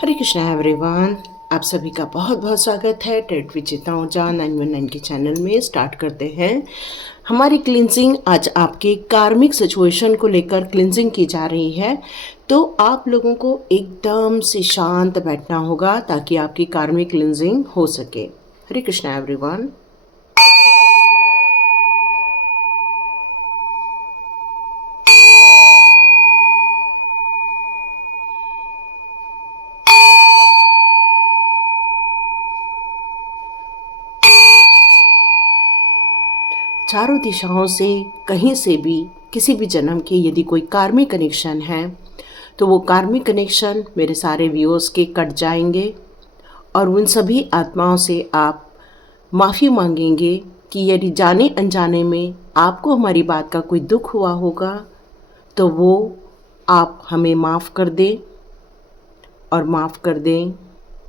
हरे Krishna everyone. आप सभी का बहुत बहुत स्वागत है टेट विचिता ऊर्जा 919 के चैनल में। स्टार्ट करते हैं हमारी क्लिनजिंग। आज आपके कार्मिक सिचुएशन को लेकर क्लिनजिंग की जा रही है, तो आप लोगों को एकदम से शांत बैठना होगा ताकि आपकी कार्मिक क्लिनजिंग हो सके। हरे कृष्णा एवरीवन। चारों दिशाओं से कहीं से भी किसी भी जन्म के यदि कोई कार्मिक कनेक्शन है तो वो कार्मिक कनेक्शन मेरे सारे व्यूअर्स के कट जाएंगे और उन सभी आत्माओं से आप माफ़ी मांगेंगे कि यदि जाने अनजाने में आपको हमारी बात का कोई दुख हुआ होगा तो वो आप हमें माफ़ कर दें और माफ़ कर दें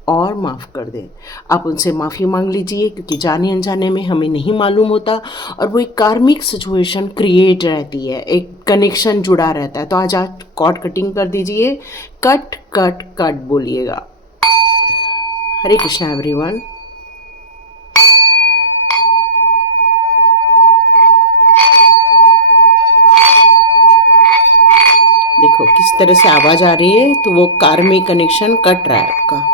और माफ़ कर दें। आप उनसे माफ़ी मांग लीजिए, क्योंकि जाने अनजाने में हमें नहीं मालूम होता और वो एक कार्मिक सिचुएशन क्रिएट रहती है, एक कनेक्शन जुड़ा रहता है। तो आज आप कॉर्ड कटिंग कर दीजिए। कट कट कट बोलिएगा। हरे कृष्णा एवरीवन। देखो किस तरह से आवाज़ आ रही है, तो वो कार्मिक कनेक्शन कट रहा है आपका।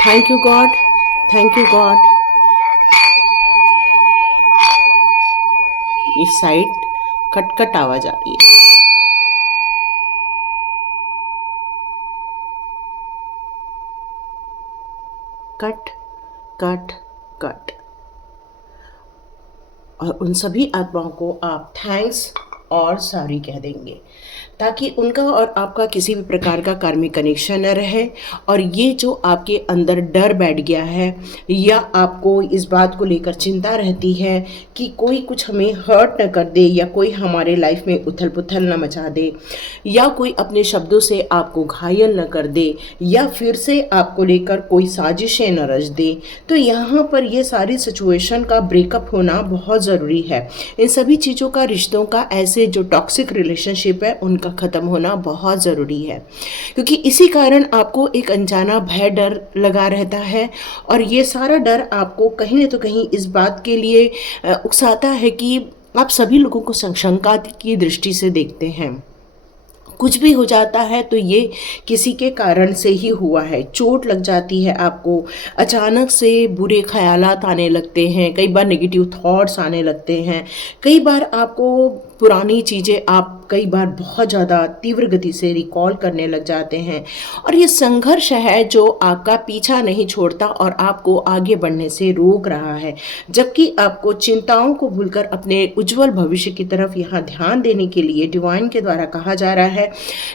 Thank you God, thank you God. इस साइड कट कट आवाज़ आ रही है। Cut cut cut. और उन सभी आत्माओं को आप थैंक्स और सॉरी कह देंगे, ताकि उनका और आपका किसी भी प्रकार का कार्मिक कनेक्शन न रहे। और ये जो आपके अंदर डर बैठ गया है या आपको इस बात को लेकर चिंता रहती है कि कोई कुछ हमें हर्ट न कर दे या कोई हमारे लाइफ में उथल पुथल न मचा दे या कोई अपने शब्दों से आपको घायल न कर दे या फिर से आपको लेकर कोई साजिशें न रच दे, तो यहाँ पर ये सारी सिचुएशन का ब्रेकअप होना बहुत ज़रूरी है। इन सभी चीज़ों का, रिश्तों का, ऐसे जो टॉक्सिक रिलेशनशिप है उनका ख़त्म होना बहुत ज़रूरी है, क्योंकि इसी कारण आपको एक अनजाना भय, डर लगा रहता है। और ये सारा डर आपको कहीं न तो कहीं इस बात के लिए उकसाता है कि आप सभी लोगों को शंका की दृष्टि से देखते हैं। कुछ भी हो जाता है तो ये किसी के कारण से ही हुआ है। चोट लग जाती है आपको, अचानक से बुरे ख्यालात आने लगते हैं, कई बार नेगेटिव थॉट्स आने लगते हैं, कई बार आपको पुरानी चीज़ें आप कई बार बहुत ज़्यादा तीव्र गति से रिकॉल करने लग जाते हैं। और ये संघर्ष है जो आपका पीछा नहीं छोड़ता और आपको आगे बढ़ने से रोक रहा है, जबकि आपको चिंताओं को भूलकर अपने उज्जवल भविष्य की तरफ यहाँ ध्यान देने के लिए डिवाइन के द्वारा कहा जा रहा है।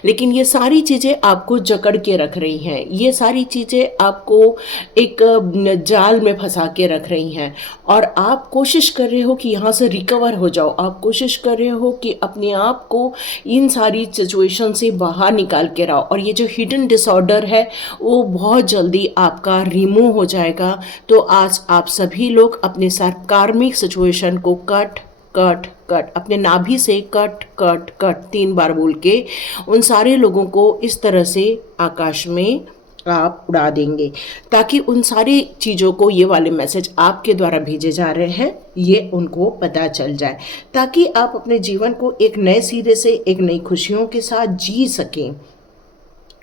लेकिन ये सारी चीज़ें आपको जकड़ के रख रही हैं, ये सारी चीज़ें आपको एक जाल में फंसा के रख रही हैं और आप कोशिश कर रहे हो कि यहाँ से रिकवर हो जाओ। आप कोशिश कर रहे हो कि अपने आप को इन सारी सिचुएशन से बाहर निकाल के लाओ। और ये जो हिडन डिसऑर्डर है वो बहुत जल्दी आपका रिमूव हो जाएगा। तो आज आप सभी लोग अपने साथ कार्मिक सिचुएशन को कट कट कट, अपने नाभि से कट कट कट 3 बार बोल के उन सारे लोगों को इस तरह से आकाश में आप उड़ा देंगे, ताकि उन सारी चीज़ों को, ये वाले मैसेज आपके द्वारा भेजे जा रहे हैं, ये उनको पता चल जाए, ताकि आप अपने जीवन को एक नए सिरे से, एक नई खुशियों के साथ जी सकें,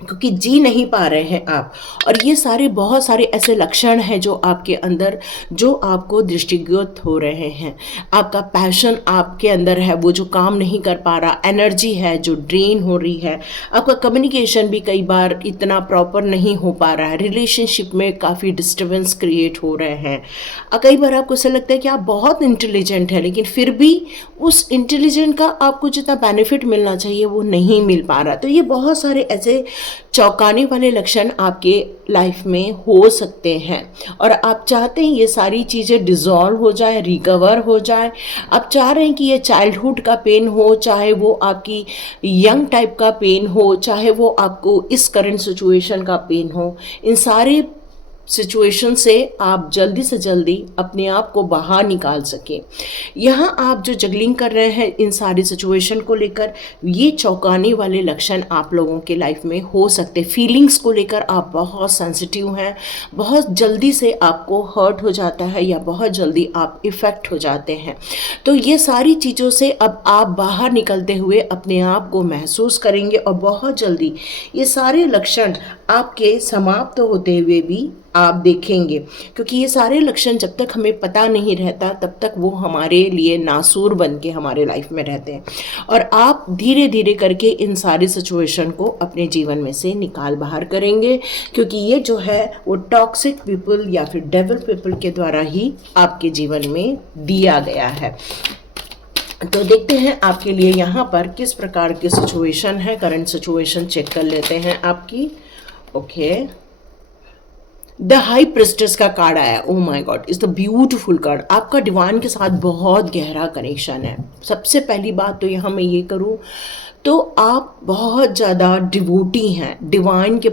क्योंकि जी नहीं पा रहे हैं आप। और ये सारे बहुत सारे ऐसे लक्षण हैं जो आपके अंदर, जो आपको दृष्टिगत हो रहे हैं। आपका पैशन आपके अंदर है, वो जो काम नहीं कर पा रहा, एनर्जी है जो ड्रेन हो रही है, आपका कम्युनिकेशन भी कई बार इतना प्रॉपर नहीं हो पा रहा है, रिलेशनशिप में काफ़ी डिस्टर्बेंस क्रिएट हो रहे हैं। कई बार आपको ऐसा लगता है कि आप बहुत इंटेलिजेंट है, लेकिन फिर भी उस इंटेलिजेंट का आपको जितना बेनिफिट मिलना चाहिए वो नहीं मिल पा रहा। तो ये बहुत सारे ऐसे चौंकाने वाले लक्षण आपके लाइफ में हो सकते हैं और आप चाहते हैं ये सारी चीज़ें डिज़ॉल्व हो जाए, रिकवर हो जाए। आप चाह रहे हैं कि ये चाइल्डहुड का पेन हो, चाहे वो आपकी यंग टाइप का पेन हो, चाहे वो आपको इस करंट सिचुएशन का पेन हो, इन सारे सिचुएशन से आप जल्दी से जल्दी अपने आप को बाहर निकाल सकें। यहाँ आप जो जगलिंग कर रहे हैं इन सारी सिचुएशन को लेकर, ये चौंकाने वाले लक्षण आप लोगों के लाइफ में हो सकते। फीलिंग्स को लेकर आप बहुत सेंसिटिव हैं, बहुत जल्दी से आपको हर्ट हो जाता है या बहुत जल्दी आप इफ़ेक्ट हो जाते हैं। तो ये सारी चीज़ों से अब आप बाहर निकलते हुए अपने आप को महसूस करेंगे और बहुत जल्दी ये सारे लक्षण आपके समाप्त होते हुए भी आप देखेंगे, क्योंकि ये सारे लक्षण जब तक हमें पता नहीं रहता तब तक वो हमारे लिए नासूर बन के हमारे लाइफ में रहते हैं। और आप धीरे धीरे करके इन सारी सिचुएशन को अपने जीवन में से निकाल बाहर करेंगे, क्योंकि ये जो है वो टॉक्सिक पीपल या फिर डेविल पीपल के द्वारा ही आपके जीवन में दिया गया है। तो देखते हैं आपके लिए यहाँ पर किस प्रकार की सिचुएशन है। करंट सिचुएशन चेक कर लेते हैं आपकी। ओके, द हाई प्रिस्टेस का कार्ड आया। Oh my God, is the beautiful card. आपका डिवाइन के साथ बहुत गहरा कनेक्शन है। सबसे पहली बात तो यहाँ मैं ये करूँ तो आप बहुत ज़्यादा डिवोटी हैं डिवाइन के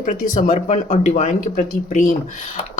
प्रति समर्पण और डिवाइन के प्रति प्रेम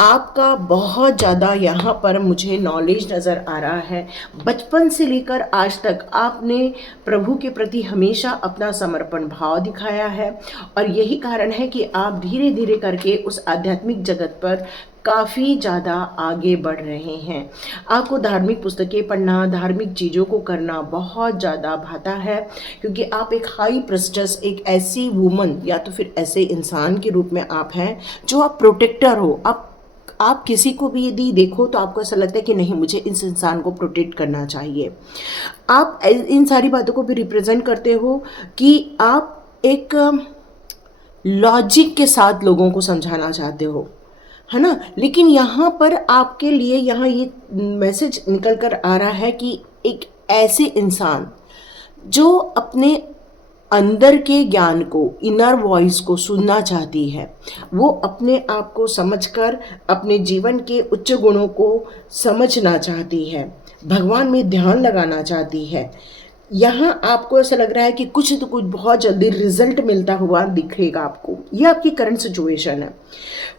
आपका बहुत ज़्यादा यहाँ पर मुझे नॉलेज नज़र आ रहा है। बचपन से लेकर आज तक आपने प्रभु के प्रति हमेशा अपना समर्पण भाव दिखाया है और यही कारण है कि आप धीरे धीरे करके उस आध्यात्मिक जगत पर काफ़ी ज़्यादा आगे बढ़ रहे हैं। आपको धार्मिक पुस्तकें पढ़ना, धार्मिक चीज़ों को करना बहुत ज़्यादा भाता है, क्योंकि आप एक हाई प्रिस्टेस, एक ऐसी वुमन या तो फिर ऐसे इंसान के रूप में आप हैं जो आप प्रोटेक्टर हो। आप किसी को भी यदि देखो तो आपको ऐसा लगता है कि नहीं, मुझे इस इंसान को प्रोटेक्ट करना चाहिए। आप इन सारी बातों को भी रिप्रेजेंट करते हो कि आप एक लॉजिक के साथ लोगों को समझाना चाहते हो, है ना। लेकिन यहाँ पर आपके लिए यहाँ ये मैसेज निकल कर आ रहा है कि एक ऐसे इंसान जो अपने अंदर के ज्ञान को, इनर वॉइस को सुनना चाहती है, वो अपने आप को समझकर अपने जीवन के उच्च गुणों को समझना चाहती है, भगवान में ध्यान लगाना चाहती है। यहाँ आपको ऐसा लग रहा है कि कुछ तो कुछ बहुत जल्दी रिजल्ट मिलता हुआ दिखेगा आपको। ये आपकी करंट सिचुएशन है।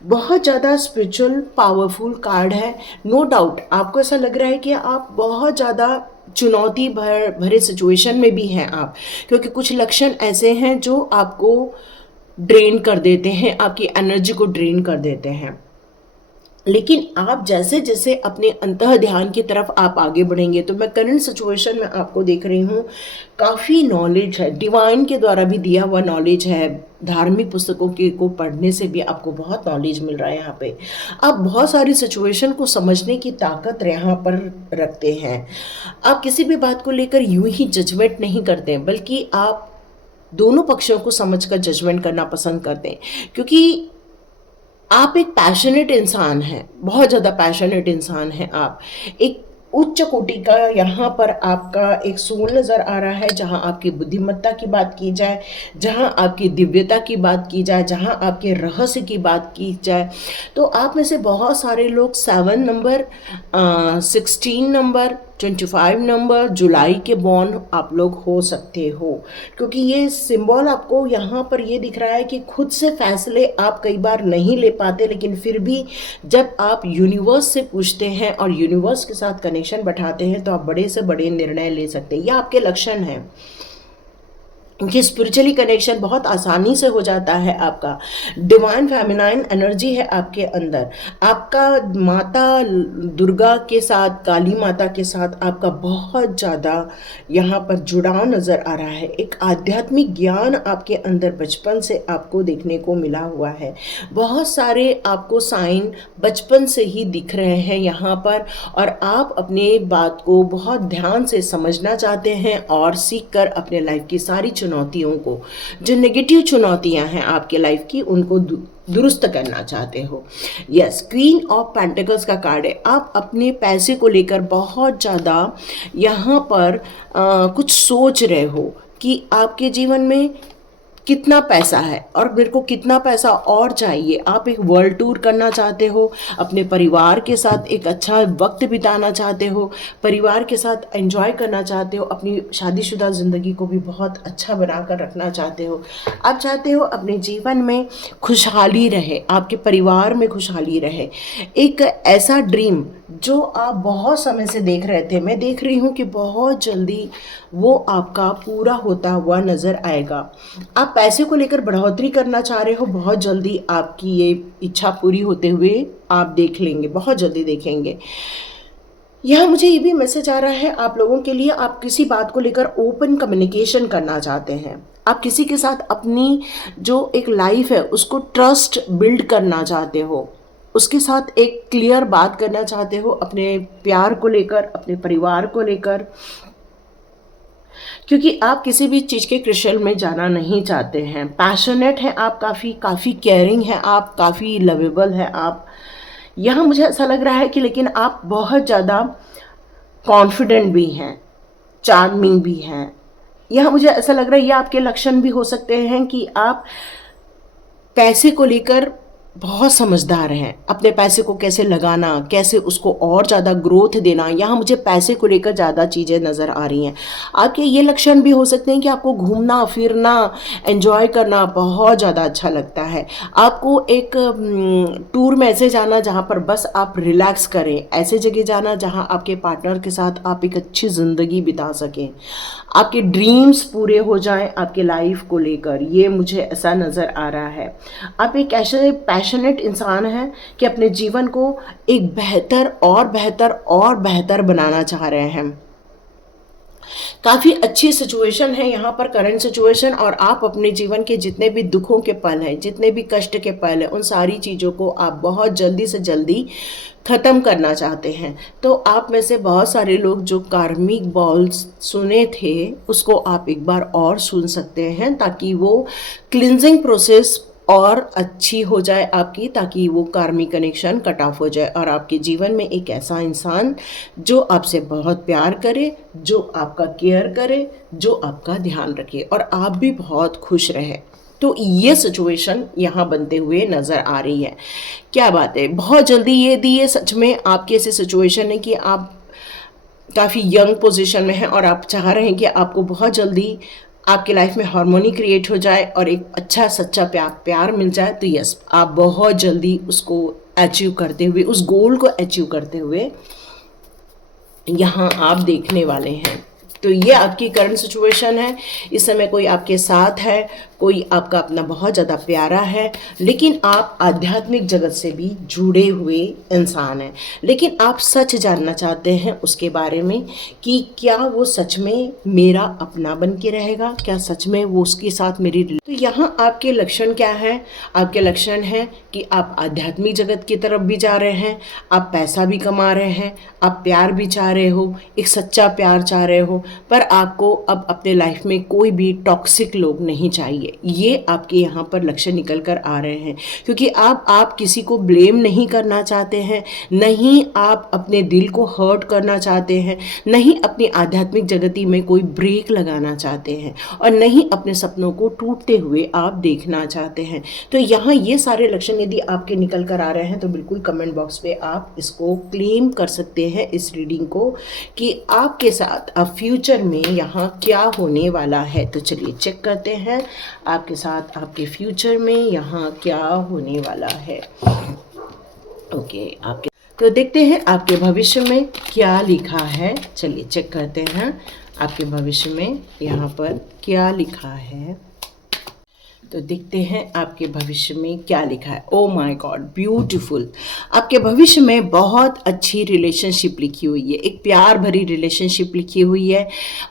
बहुत ज़्यादा स्पिरिचुअल पावरफुल कार्ड है, नो डाउट। आपको ऐसा लग रहा है कि आप बहुत ज़्यादा चुनौती भरे सिचुएशन में भी हैं आप, क्योंकि कुछ लक्षण ऐसे हैं जो आपको ड्रेन कर देते हैं, आपकी एनर्जी को ड्रेन कर देते हैं। लेकिन आप जैसे जैसे अपने अंतः ध्यान की तरफ आप आगे बढ़ेंगे, तो मैं करंट सिचुएशन में आपको देख रही हूँ काफ़ी नॉलेज है, डिवाइन के द्वारा भी दिया हुआ नॉलेज है। धार्मिक पुस्तकों को पढ़ने से भी आपको बहुत नॉलेज मिल रहा है। यहाँ पे आप बहुत सारी सिचुएशन को समझने की ताकत यहाँ पर रखते हैं। आप किसी भी बात को लेकर यूं ही जजमेंट नहीं करते, बल्कि आप दोनों पक्षों को समझकर जजमेंट करना पसंद करते हैं, क्योंकि आप एक पैशनेट इंसान हैं, बहुत ज़्यादा पैशनेट इंसान हैं आप। एक उच्च कोटि का यहाँ पर आपका एक सोल नज़र आ रहा है, जहाँ आपकी बुद्धिमत्ता की बात की जाए, जहाँ आपकी दिव्यता की बात की जाए, जहाँ आपके रहस्य की बात की जाए, तो आप में से बहुत सारे लोग 7 नंबर, 16 नंबर, 25 नंबर जुलाई के बॉर्न आप लोग हो सकते हो, क्योंकि ये सिंबल आपको यहाँ पर ये दिख रहा है कि खुद से फैसले आप कई बार नहीं ले पाते, लेकिन फिर भी जब आप यूनिवर्स से पूछते हैं और यूनिवर्स के साथ कनेक्शन बैठाते हैं तो आप बड़े से बड़े निर्णय ले सकते हैं। यह आपके लक्षण हैं कि स्पिरिचुअली कनेक्शन बहुत आसानी से हो जाता है। आपका डिवाइन फेमिनाइन एनर्जी है आपके अंदर। आपका माता दुर्गा के साथ, काली माता के साथ आपका बहुत ज़्यादा यहाँ पर जुड़ाव नज़र आ रहा है। एक आध्यात्मिक ज्ञान आपके अंदर बचपन से आपको देखने को मिला हुआ है। बहुत सारे आपको साइन बचपन से ही दिख रहे हैं यहाँ पर, और आप अपने बात को बहुत ध्यान से समझना चाहते हैं और सीख कर अपने लाइफ की सारी चुनौतियों को, जो नेगेटिव चुनौतियां हैं आपके लाइफ की, उनको दुरुस्त करना चाहते हो। यस, क्वीन ऑफ पेंटिकल्स का कार्ड है। आप अपने पैसे को लेकर बहुत ज़्यादा यहाँ पर कुछ सोच रहे हो कि आपके जीवन में कितना पैसा है और मेरे को कितना पैसा और चाहिए। आप एक वर्ल्ड टूर करना चाहते हो, अपने परिवार के साथ एक अच्छा वक्त बिताना चाहते हो, परिवार के साथ एंजॉय करना चाहते हो, अपनी शादीशुदा ज़िंदगी को भी बहुत अच्छा बना कर रखना चाहते हो। आप चाहते हो अपने जीवन में खुशहाली रहे, आपके परिवार में खुशहाली रहे। एक ऐसा ड्रीम जो आप बहुत समय से देख रहे थे, मैं देख रही हूँ कि बहुत जल्दी वो आपका पूरा होता हुआ नज़र आएगा। आप पैसे को लेकर बढ़ोतरी करना चाह रहे हो, बहुत जल्दी आपकी ये इच्छा पूरी होते हुए आप देख लेंगे, बहुत जल्दी देखेंगे। यहाँ मुझे ये भी मैसेज आ रहा है आप लोगों के लिए, आप किसी बात को लेकर ओपन कम्युनिकेशन करना चाहते हैं। आप किसी के साथ अपनी जो एक लाइफ है उसको ट्रस्ट बिल्ड करना चाहते हो, उसके साथ एक क्लियर बात करना चाहते हो अपने प्यार को लेकर, अपने परिवार को लेकर, क्योंकि आप किसी भी चीज़ के क्रिशल में जाना नहीं चाहते हैं। पैशनेट हैं आप, काफ़ी केयरिंग हैं आप, काफ़ी लवेबल हैं आप। यहाँ मुझे ऐसा लग रहा है कि लेकिन आप बहुत ज़्यादा कॉन्फिडेंट भी हैं, चार्मिंग भी हैं। यहाँ मुझे ऐसा लग रहा है ये आपके लक्षण भी हो सकते हैं कि आप पैसे को लेकर बहुत समझदार हैं, अपने पैसे को कैसे लगाना, कैसे उसको और ज़्यादा ग्रोथ देना। यहाँ मुझे पैसे को लेकर ज़्यादा चीज़ें नज़र आ रही हैं। आपके ये लक्षण भी हो सकते हैं कि आपको घूमना फिरना, एंजॉय करना बहुत ज़्यादा अच्छा लगता है। आपको एक टूर में ऐसे जाना जहाँ पर बस आप रिलैक्स करें, ऐसे जगह जाना जहाँ आपके पार्टनर के साथ आप एक अच्छी ज़िंदगी बिता सकें, आपके ड्रीम्स पूरे हो जाएं आपके लाइफ को लेकर, ये मुझे ऐसा नज़र आ रहा है। आप एक ऐसे पैशनेट इंसान हैं कि अपने जीवन को एक बेहतर और बेहतर और बेहतर बनाना चाह रहे हैं। काफ़ी अच्छी सिचुएशन है यहाँ पर, करंट सिचुएशन, और आप अपने जीवन के जितने भी दुखों के पल हैं, जितने भी कष्ट के पल हैं, उन सारी चीज़ों को आप बहुत जल्दी से जल्दी ख़त्म करना चाहते हैं। तो आप में से बहुत सारे लोग जो कार्मिक बॉल्स सुने थे उसको आप एक बार और सुन सकते हैं, ताकि वो क्लिनजिंग प्रोसेस और अच्छी हो जाए आपकी, ताकि वो कार्मिक कनेक्शन कट ऑफ हो जाए और आपके जीवन में एक ऐसा इंसान जो आपसे बहुत प्यार करे, जो आपका केयर करे, जो आपका ध्यान रखे और आप भी बहुत खुश रहे। तो ये सिचुएशन यहाँ बनते हुए नज़र आ रही है। क्या बात है, बहुत जल्दी ये सच में आपकी ऐसी सिचुएशन है कि आप काफ़ी यंग पोजीशन में हैं और आप चाह रहे हैं कि आपको बहुत जल्दी आपके लाइफ में हार्मोनी क्रिएट हो जाए और एक अच्छा सच्चा प्यार मिल जाए। तो यस, आप बहुत जल्दी उसको अचीव करते हुए, उस गोल को अचीव करते हुए यहाँ आप देखने वाले हैं। तो ये आपकी करंट सिचुएशन है। इस समय कोई आपके साथ है, कोई आपका अपना बहुत ज़्यादा प्यारा है, लेकिन आप आध्यात्मिक जगत से भी जुड़े हुए इंसान हैं। लेकिन आप सच जानना चाहते हैं उसके बारे में कि क्या वो सच में मेरा अपना बन के रहेगा, क्या सच में वो उसके साथ मेरी। तो यहाँ आपके लक्षण क्या है? आपके लक्षण हैं कि आप आध्यात्मिक जगत की तरफ भी जा रहे हैं, आप पैसा भी कमा रहे हैं, आप प्यार भी चाह रहे हो, एक सच्चा प्यार चाह रहे हो, पर आपको अब अपने लाइफ में कोई भी टॉक्सिक लोग नहीं चाहिए। ये आपके यहाँ पर लक्ष्य निकल कर आ रहे हैं, क्योंकि आप किसी को ब्लेम नहीं करना चाहते हैं, नहीं आप अपने दिल को हर्ट करना चाहते हैं, नहीं अपनी आध्यात्मिक जगती में कोई ब्रेक लगाना चाहते हैं, और नहीं अपने सपनों को टूटते हुए आप देखना चाहते हैं। तो यहाँ ये सारे लक्षण यदि आपके निकल कर आ रहे हैं तो बिल्कुल कमेंट बॉक्स पे आप इसको क्लेम कर सकते हैं, इस रीडिंग को, कि आपके साथ अब फ्यूचर में यहाँ क्या होने वाला है। तो चलिए चेक करते हैं आपके साथ आपके फ्यूचर में यहाँ क्या होने वाला है। ओके, आपके तो देखते हैं आपके भविष्य में क्या लिखा है। चलिए चेक करते हैं आपके भविष्य में यहाँ पर क्या लिखा है। तो देखते हैं आपके भविष्य में क्या लिखा है। Oh my God, beautiful. आपके भविष्य में बहुत अच्छी रिलेशनशिप लिखी हुई है, एक प्यार भरी रिलेशनशिप लिखी हुई है,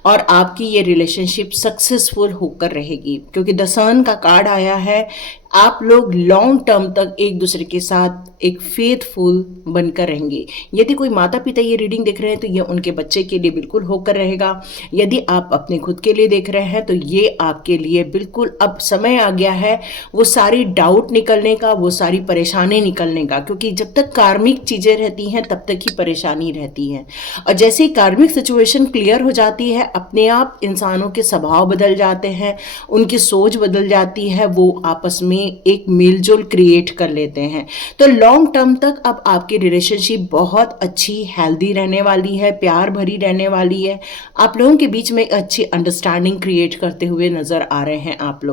और आपकी ये रिलेशनशिप सक्सेसफुल होकर रहेगी, क्योंकि द सन का कार्ड आया है। आप लोग लॉन्ग टर्म तक एक दूसरे के साथ एक फेथफुल बनकर रहेंगे। यदि कोई माता पिता ये रीडिंग देख रहे हैं तो ये उनके बच्चे के लिए बिल्कुल होकर रहेगा। यदि आप अपने खुद के लिए देख रहे हैं तो ये आपके लिए बिल्कुल अब समय आ गया है वो सारी डाउट निकलने का, वो सारी परेशानी निकलने का, क्योंकि जब तक कार्मिक चीज़ें रहती हैं तब तक ही परेशानी रहती है। और जैसे ही कार्मिक सिचुएशन क्लियर हो जाती है, अपने आप इंसानों के स्वभाव बदल जाते हैं, उनकी सोच बदल जाती है, वो आपस में एक मेलजोल क्रिएट कर लेते हैं। तो लॉन्ग टर्म तक अब आपकी रिलेशनशिप बहुत अच्छी हेल्दी रहने वाली है, प्यार भरी रहने वाली है। आप लोगों के बीच में एक अच्छी अंडरस्टैंडिंग क्रिएट करते हुए नजर आ रहे हैं। आप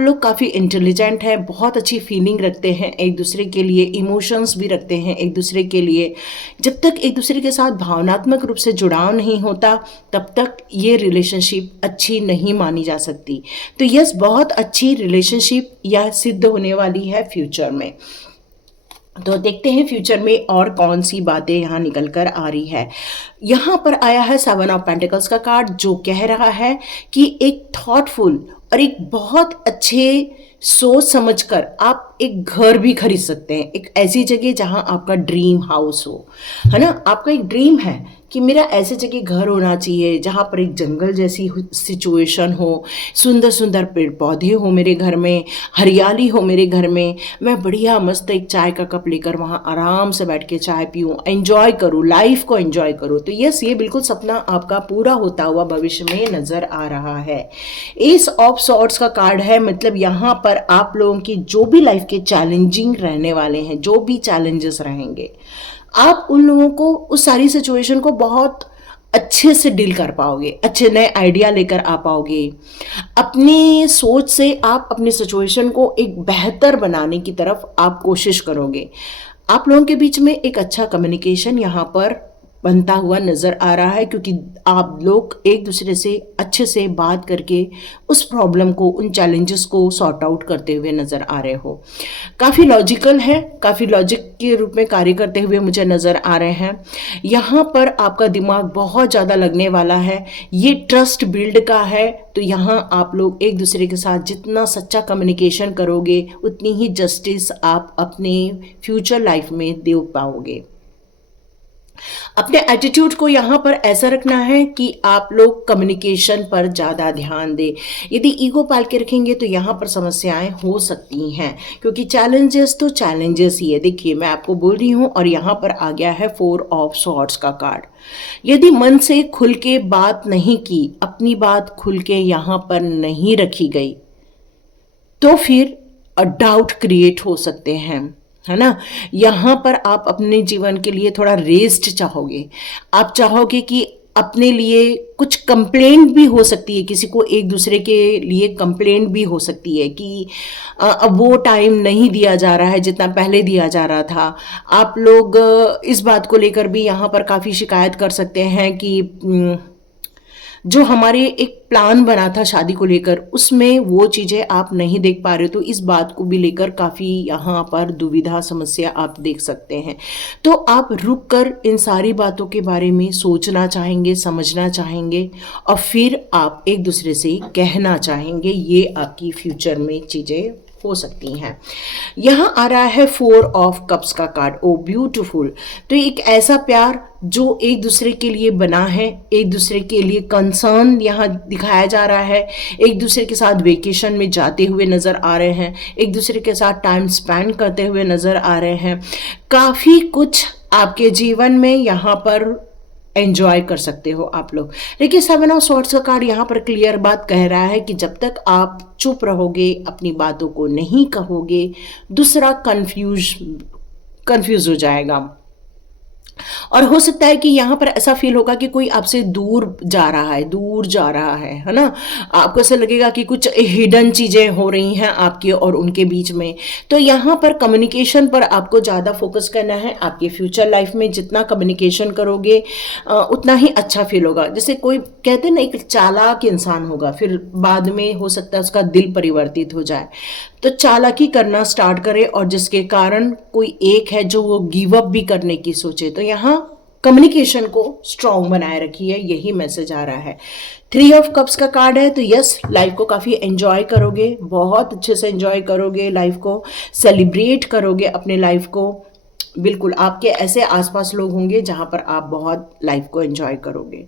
लोग काफ़ी इंटेलिजेंट हैं, बहुत अच्छी फीलिंग रखते हैं एक दूसरे के लिए, इमोशंस भी रखते हैं एक दूसरे के लिए। जब तक एक दूसरे के साथ भावनात्मक रूप से जुड़ाव नहीं होता तब तक ये रिलेशनशिप अच्छी नहीं मानी जा सकती। तो यस, बहुत अच्छी रिलेशनशिप यह सिद्ध होने वाली है फ्यूचर में। तो देखते हैं फ्यूचर में और कौन सी बातें यहाँ निकल कर आ रही है। यहाँ पर आया है 7 ऑफ पेंटिकल्स का कार्ड, जो कह रहा है कि एक थॉटफुल और एक बहुत अच्छे सोच समझकर आप एक घर भी खरीद सकते हैं, एक ऐसी जगह जहां आपका ड्रीम हाउस हो, है ना। आपका एक ड्रीम है कि मेरा ऐसे जगह घर होना चाहिए जहां पर एक जंगल जैसी सिचुएशन हो, सुंदर सुंदर पेड़ पौधे हो मेरे घर में, हरियाली हो मेरे घर में, मैं बढ़िया मस्त एक चाय का कप लेकर वहां आराम से बैठ के चाय पीऊँ, एंजॉय करूँ, लाइफ को एंजॉय करूँ। तो यस, ये बिल्कुल सपना आपका पूरा होता हुआ भविष्य में नजर आ रहा है। एस ऑफ सॉर्ड्स का कार्ड है, मतलब यहाँ पर आप लोगों की जो भी लाइफ के चैलेंजिंग रहने वाले हैं, जो भी चैलेंजेस रहेंगे, आप उन लोगों को, उस सारी सिचुएशन को बहुत अच्छे से डील कर पाओगे, अच्छे नए आइडिया लेकर आ पाओगे। अपनी सोच से आप अपनी सिचुएशन को एक बेहतर बनाने की तरफ आप कोशिश करोगे। आप लोगों के बीच में एक अच्छा कम्युनिकेशन यहाँ पर बनता हुआ नजर आ रहा है, क्योंकि आप लोग एक दूसरे से अच्छे से बात करके उस प्रॉब्लम को, उन चैलेंजेस को सॉर्ट आउट करते हुए नजर आ रहे हो। काफ़ी लॉजिकल है, काफ़ी लॉजिक के रूप में कार्य करते हुए मुझे नजर आ रहे हैं। यहाँ पर आपका दिमाग बहुत ज़्यादा लगने वाला है, ये ट्रस्ट बिल्ड का है। तो यहाँ आप लोग एक दूसरे के साथ जितना सच्चा कम्युनिकेशन करोगे उतनी ही जस्टिस आप अपने फ्यूचर लाइफ में दे पाओगे। अपने एटीट्यूड को यहाँ पर ऐसा रखना है कि आप लोग कम्युनिकेशन पर ज़्यादा ध्यान दें। यदि ईगो पाल के रखेंगे तो यहाँ पर समस्याएं हो सकती हैं, क्योंकि चैलेंजेस तो चैलेंजेस ही है। देखिए, मैं आपको बोल रही हूँ और यहाँ पर आ गया है 4 ऑफ सॉर्ड्स का कार्ड। यदि मन से खुल के बात नहीं की, अपनी बात खुल के यहाँ पर नहीं रखी गई, तो फिर डाउट क्रिएट हो सकते हैं, है ना। यहाँ पर आप अपने जीवन के लिए थोड़ा रेस्ट चाहोगे, आप चाहोगे कि अपने लिए कुछ कंप्लेंट भी हो सकती है, किसी को एक दूसरे के लिए कंप्लेंट भी हो सकती है कि अब वो टाइम नहीं दिया जा रहा है जितना पहले दिया जा रहा था। आप लोग इस बात को लेकर भी यहाँ पर काफ़ी शिकायत कर सकते हैं कि जो हमारे एक प्लान बना था शादी को लेकर, उसमें वो चीज़ें आप नहीं देख पा रहे, तो इस बात को भी लेकर काफ़ी यहाँ पर दुविधा समस्या आप देख सकते हैं। तो आप रुक कर इन सारी बातों के बारे में सोचना चाहेंगे, समझना चाहेंगे और फिर आप एक दूसरे से कहना चाहेंगे। ये आपकी फ्यूचर में चीज़ें हो सकती हैं। यहाँ आ रहा है 4 ऑफ कप्स का कार्ड। ओ ब्यूटीफुल। तो एक ऐसा प्यार जो एक दूसरे के लिए बना है, एक दूसरे के लिए कंसर्न यहाँ दिखाया जा रहा है, एक दूसरे के साथ वेकेशन में जाते हुए नज़र आ रहे हैं, एक दूसरे के साथ टाइम स्पेंड करते हुए नज़र आ रहे हैं। काफ़ी कुछ आपके जीवन में यहाँ पर एंजॉय कर सकते हो आप लोग। लेकिन 7 ऑफ सॉर्ड्स का कार्ड यहाँ पर क्लियर बात कह रहा है कि जब तक आप चुप रहोगे, अपनी बातों को नहीं कहोगे, दूसरा कंफ्यूज हो जाएगा। और हो सकता है कि यहाँ पर ऐसा फील होगा कि कोई आपसे दूर जा रहा है ना। आपको ऐसा लगेगा कि कुछ हिडन चीज़ें हो रही हैं आपके और उनके बीच में। तो यहाँ पर कम्युनिकेशन पर आपको ज़्यादा फोकस करना है। आपके फ्यूचर लाइफ में जितना कम्युनिकेशन करोगे उतना ही अच्छा फील होगा। जैसे कोई कहते हैं ना, एक चालाक इंसान होगा, फिर बाद में हो सकता है उसका दिल परिवर्तित हो जाए। तो चालाकी करना स्टार्ट करे और जिसके कारण कोई एक है जो वो गिव अप भी करने की सोचे। तो यहाँ कम्युनिकेशन को स्ट्रॉन्ग बनाए रखिए, यही मैसेज आ रहा है। 3 ऑफ कप्स का कार्ड है। तो यस, लाइफ को काफ़ी एंजॉय करोगे, बहुत अच्छे से एंजॉय करोगे, लाइफ को सेलिब्रेट करोगे, अपने लाइफ को। बिल्कुल आपके ऐसे आसपास लोग होंगे जहाँ पर आप बहुत लाइफ को एंजॉय करोगे।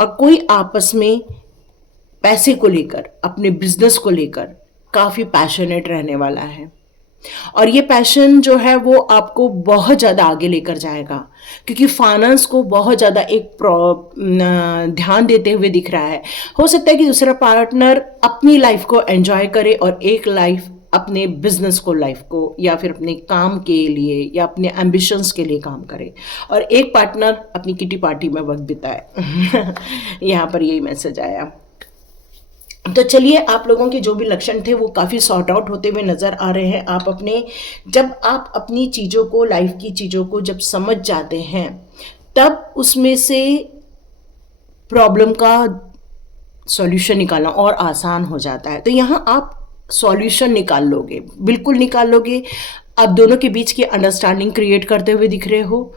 और कोई आपस में पैसे को लेकर, अपने बिजनेस को लेकर काफ़ी पैशनेट रहने वाला है, और ये पैशन जो है वो आपको बहुत ज़्यादा आगे लेकर जाएगा, क्योंकि फाइनेंस को बहुत ज़्यादा एक ध्यान देते हुए दिख रहा है। हो सकता है कि दूसरा पार्टनर अपनी लाइफ को एंजॉय करे और एक लाइफ अपने बिजनेस को, लाइफ को, या फिर अपने काम के लिए या अपने एम्बिशंस के लिए काम करे, और एक पार्टनर अपनी किटी पार्टी में वक्त बिताए। यहाँ पर यही मैसेज आया। तो चलिए, आप लोगों के जो भी लक्षण थे वो काफ़ी सॉर्ट आउट होते हुए नज़र आ रहे हैं। जब आप अपनी चीज़ों को, लाइफ की चीज़ों को जब समझ जाते हैं, तब उसमें से प्रॉब्लम का सॉल्यूशन निकालना और आसान हो जाता है। तो यहाँ आप सॉल्यूशन निकाल लोगे, बिल्कुल निकाल लोगे। आप दोनों के बीच की अंडरस्टैंडिंग क्रिएट करते हुए दिख रहे हो,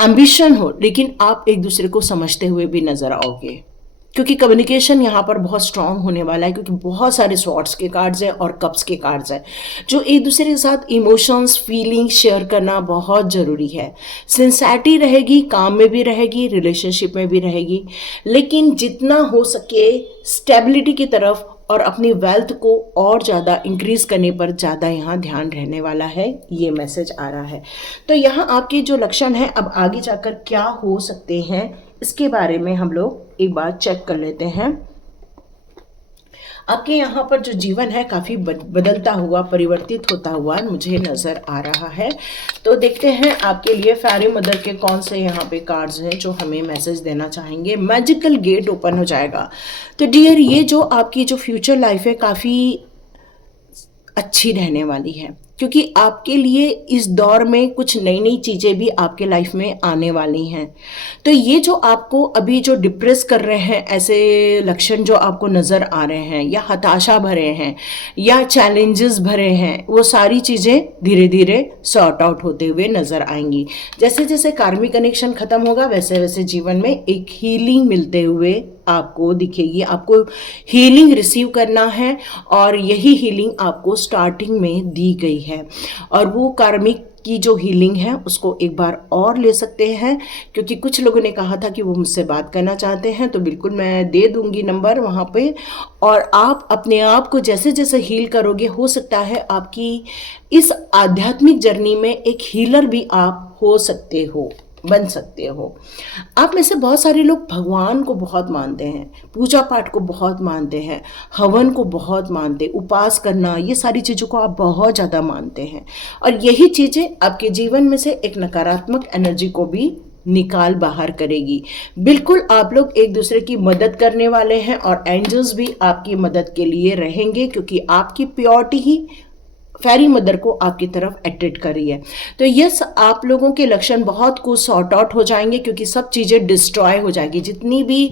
एम्बिशन हो, लेकिन आप एक दूसरे को समझते हुए भी नज़र आओगे, क्योंकि कम्युनिकेशन यहाँ पर बहुत स्ट्रांग होने वाला है, क्योंकि बहुत सारे स्वॉर्ड्स के कार्ड्स हैं और कप्स के कार्ड्स हैं, जो एक दूसरे के साथ इमोशंस, फीलिंग शेयर करना बहुत ज़रूरी है। सिंसेरिटी रहेगी, काम में भी रहेगी, रिलेशनशिप में भी रहेगी, लेकिन जितना हो सके स्टेबिलिटी की तरफ और अपनी वेल्थ को और ज़्यादा इंक्रीज़ करने पर ज़्यादा यहाँ ध्यान रहने वाला है, ये मैसेज आ रहा है। तो यहाँ आपके जो लक्षण हैं, अब आगे जाकर क्या हो सकते हैं, इसके बारे में हम लोग एक बार चेक कर लेते हैं। आपके यहाँ पर जो जीवन है काफ़ी बदलता हुआ, परिवर्तित होता हुआ मुझे नज़र आ रहा है। तो देखते हैं आपके लिए फेरी मदर के कौन से यहाँ पे कार्ड्स हैं जो हमें मैसेज देना चाहेंगे। मैजिकल गेट ओपन हो जाएगा। तो डियर, ये जो आपकी जो फ्यूचर लाइफ है काफ़ी अच्छी रहने वाली है, क्योंकि आपके लिए इस दौर में कुछ नई नई चीज़ें भी आपके लाइफ में आने वाली हैं। तो ये जो आपको अभी जो डिप्रेस कर रहे हैं, ऐसे लक्षण जो आपको नज़र आ रहे हैं, या हताशा भरे हैं या चैलेंजेस भरे हैं, वो सारी चीज़ें धीरे धीरे सॉर्ट आउट होते हुए नज़र आएंगी। जैसे जैसे कार्मिक कनेक्शन ख़त्म होगा, वैसे वैसे जीवन में एक हीलिंग मिलते हुए आपको दिखेगी। आपको हीलिंग रिसीव करना है, और यही हीलिंग आपको स्टार्टिंग में दी गई है, और वो कार्मिक की जो हीलिंग है उसको एक बार और ले सकते हैं, क्योंकि कुछ लोगों ने कहा था कि वो मुझसे बात करना चाहते हैं, तो बिल्कुल मैं दे दूंगी नंबर वहाँ पे। और आप अपने आप को जैसे जैसे हील करोगे, हो सकता है आपकी इस आध्यात्मिक जर्नी में एक हीलर भी आप हो सकते हो, बन सकते हो। आप में से बहुत सारे लोग भगवान को बहुत मानते हैं, पूजा पाठ को बहुत मानते हैं, हवन को बहुत मानते, उपास करना, ये सारी चीज़ों को आप बहुत ज़्यादा मानते हैं, और यही चीज़ें आपके जीवन में से एक नकारात्मक एनर्जी को भी निकाल बाहर करेगी। बिल्कुल आप लोग एक दूसरे की मदद करने वाले हैं, और एंजल्स भी आपकी मदद के लिए रहेंगे, क्योंकि आपकी प्योरिटी ही फेरी मदर को आपकी तरफ अट्रैक्ट कर रही है। तो यस, आप लोगों के लक्षण बहुत कुछ सॉर्ट आउट हो जाएंगे, क्योंकि सब चीज़ें डिस्ट्रॉय हो जाएगी। जितनी भी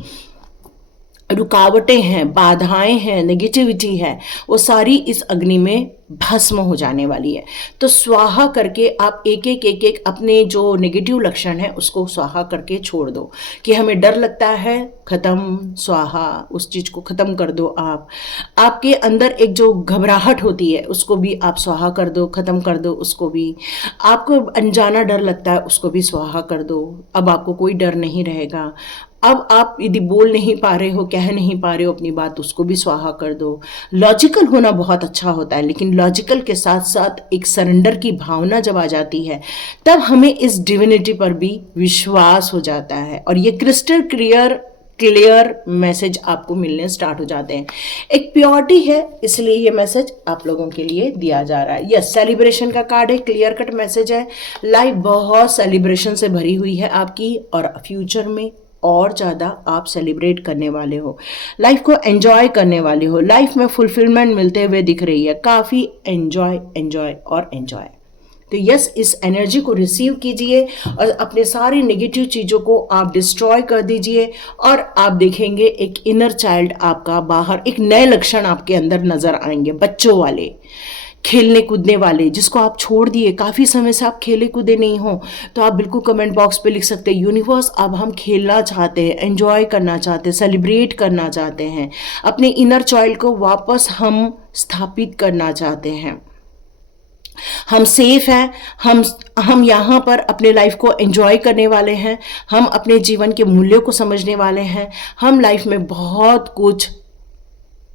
रुकावटें हैं, बाधाएं हैं, नेगेटिविटी है, वो सारी इस अग्नि में भस्म हो जाने वाली है। तो स्वाहा करके आप एक एक अपने जो नेगेटिव लक्षण है उसको स्वाहा करके छोड़ दो। कि हमें डर लगता है, ख़त्म, स्वाहा, उस चीज़ को ख़त्म कर दो। आपके अंदर एक जो घबराहट होती है उसको भी आप स्वाहा कर दो, ख़त्म कर दो उसको भी। आपको अनजाना डर लगता है, उसको भी स्वाहा कर दो। अब आपको कोई डर नहीं रहेगा। अब आप यदि बोल नहीं पा रहे हो, कह नहीं पा रहे हो अपनी बात, उसको भी स्वाहा कर दो। लॉजिकल होना बहुत अच्छा होता है, लेकिन लॉजिकल के साथ साथ एक सरेंडर की भावना जब आ जाती है, तब हमें इस डिविनिटी पर भी विश्वास हो जाता है, और ये क्रिस्टल क्लियर मैसेज आपको मिलने स्टार्ट हो जाते हैं। एक प्योरिटी है, इसलिए ये मैसेज आप लोगों के लिए दिया जा रहा है। यस, सेलिब्रेशन का कार्ड है, क्लियर कट मैसेज है। लाइफ बहुत सेलिब्रेशन से भरी हुई है आपकी, और फ्यूचर में और ज़्यादा आप सेलिब्रेट करने वाले हो, लाइफ को एंजॉय करने वाले हो, लाइफ में फुलफिलमेंट मिलते हुए दिख रही है। काफ़ी एंजॉय और एंजॉय। तो यस, इस एनर्जी को रिसीव कीजिए, और अपने सारी नेगेटिव चीज़ों को आप डिस्ट्रॉय कर दीजिए, और आप देखेंगे एक इनर चाइल्ड आपका बाहर, एक नए लक्षण आपके अंदर नज़र आएंगे, बच्चों वाले, खेलने कूदने वाले, जिसको आप छोड़ दिए। काफ़ी समय से आप खेले कूदे नहीं हो, तो आप बिल्कुल कमेंट बॉक्स पे लिख सकते हैं, यूनिवर्स अब हम खेलना चाहते हैं, एंजॉय करना चाहते हैं, सेलिब्रेट करना चाहते हैं, अपने इनर चाइल्ड को वापस हम स्थापित करना चाहते हैं। हम सेफ हैं, हम यहाँ पर अपने लाइफ को एंजॉय करने वाले हैं, हम अपने जीवन के मूल्यों को समझने वाले हैं, हम लाइफ में बहुत कुछ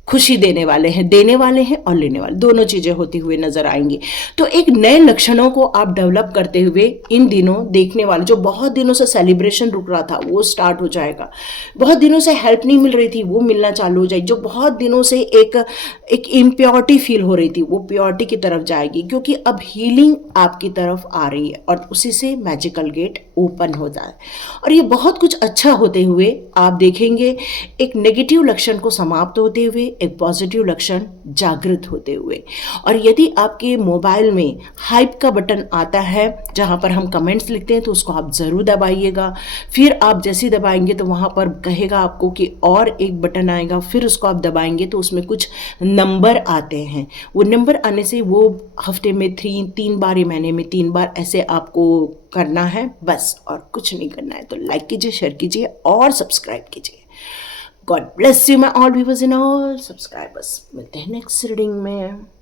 खुशी देने वाले हैं और लेने वाले, दोनों चीज़ें होती हुए नजर आएंगी। तो एक नए लक्षणों को आप डेवलप करते हुए इन दिनों देखने वाले, जो बहुत दिनों से सेलिब्रेशन रुक रहा था वो स्टार्ट हो जाएगा, बहुत दिनों से हेल्प नहीं मिल रही थी वो मिलना चालू हो जाएगी, जो बहुत दिनों से एक इम्प्योरिटी फील हो रही थी वो प्योरिटी की तरफ जाएगी, क्योंकि अब हीलिंग आपकी तरफ आ रही है और उसी से मैजिकल गेट ओपन होता है। और ये बहुत कुछ अच्छा होते हुए आप देखेंगे, एक नेगेटिव लक्षण को समाप्त होते हुए एक पॉजिटिव लक्षण जागृत होते हुए। और यदि आपके मोबाइल में हाइप का बटन आता है जहाँ पर हम कमेंट्स लिखते हैं तो उसको आप ज़रूर दबाइएगा। फिर आप जैसे दबाएंगे तो वहाँ पर कहेगा आपको कि और एक बटन आएगा, फिर उसको आप दबाएंगे तो उसमें कुछ नंबर आते हैं। वो नंबर आने से वो हफ्ते में 3 बार या महीने में 3 बार ऐसे आपको करना है बस, और कुछ नहीं करना है। तो लाइक कीजिए, शेयर कीजिए और सब्सक्राइब कीजिए। God bless you my all viewers and all subscribers. मिलते हैं नेक्स्ट रीडिंग में।